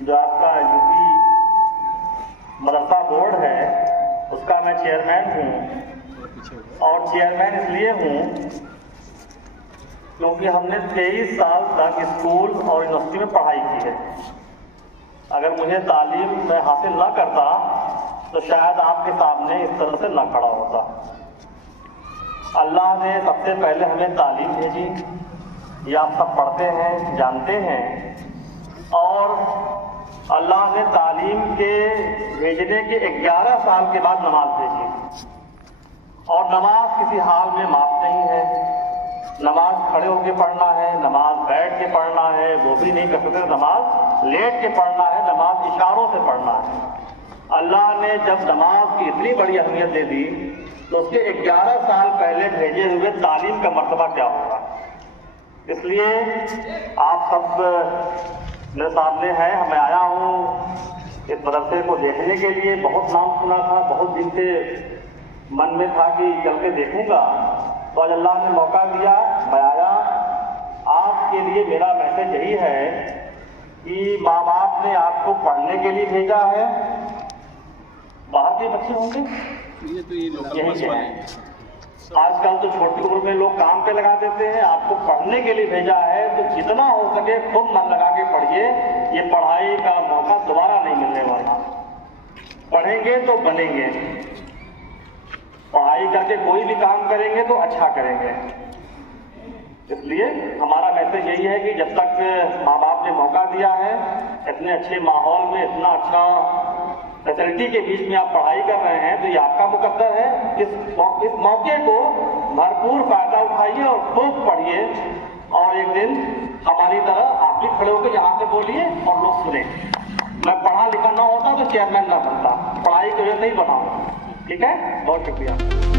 जो आपका यूपी मदरसा बोर्ड है उसका मैं चेयरमैन हूँ। और चेयरमैन इसलिए हूँ क्योंकि हमने 23 साल तक स्कूल और यूनिवर्सिटी में पढ़ाई की है। अगर मुझे तालीम में हासिल ना करता तो शायद आपके सामने इस तरह से ना खड़ा होता। अल्लाह ने सबसे पहले हमें तालीम भेजी, ये आप सब पढ़ते हैं, जानते हैं। और अल्लाह ने तालीम के भेजने के 11 साल के बाद नमाज भेजी। और नमाज किसी हाल में माफ नहीं है। नमाज खड़े होकर पढ़ना है, नमाज बैठ के पढ़ना है, वो भी नहीं कर सकते। नमाज लेट के पढ़ना है, नमाज इशारों से पढ़ना है। अल्लाह ने जब नमाज की इतनी बड़ी अहमियत दे दी तो उसके 11 साल पहले भेजे हुए तालीम का मर्तबा क्या होगा। इसलिए आप सब मेरे सामने है, मैं आया हूँ इस मदरसे को देखने के लिए। बहुत नाम सुना था, बहुत दिन से मन में था कि चल के देखूंगा, तो आज अल्लाह ने मौका दिया, मैं आया। आपके लिए मेरा मैसेज यही है कि माँ बाप ने आपको पढ़ने के लिए भेजा है। बाहर के बच्चे होंगे यही है। आजकल तो छोटी उम्र में लोग काम पे लगा देते हैं। आपको पढ़ने के लिए भेजा है तो जितना हो सके खूब मन लगा के पढ़िए। ये पढ़ाई का मौका दोबारा नहीं मिलने वाला। पढ़ेंगे तो बनेंगे। पढ़ाई करके कोई भी काम करेंगे तो अच्छा करेंगे। इसलिए हमारा मैसेज यही है कि जब तक माँ बाप ने मौका दिया है, इतने अच्छे माहौल में, इतना अच्छा फैसिलिटी के बीच में आप पढ़ाई कर रहे हैं, तो ये आपका मुकद्दर है। इस मौके को भरपूर फायदा उठाइए और खूब पढ़िए। और एक दिन हमारी तरह आप भी खड़े होकर यहाँ से बोलिए और लोग सुने। मैं पढ़ा लिखा ना होता तो चेयरमैन ना बनता, पढ़ाई की वजह से ही बना। ठीक है, बहुत शुक्रिया।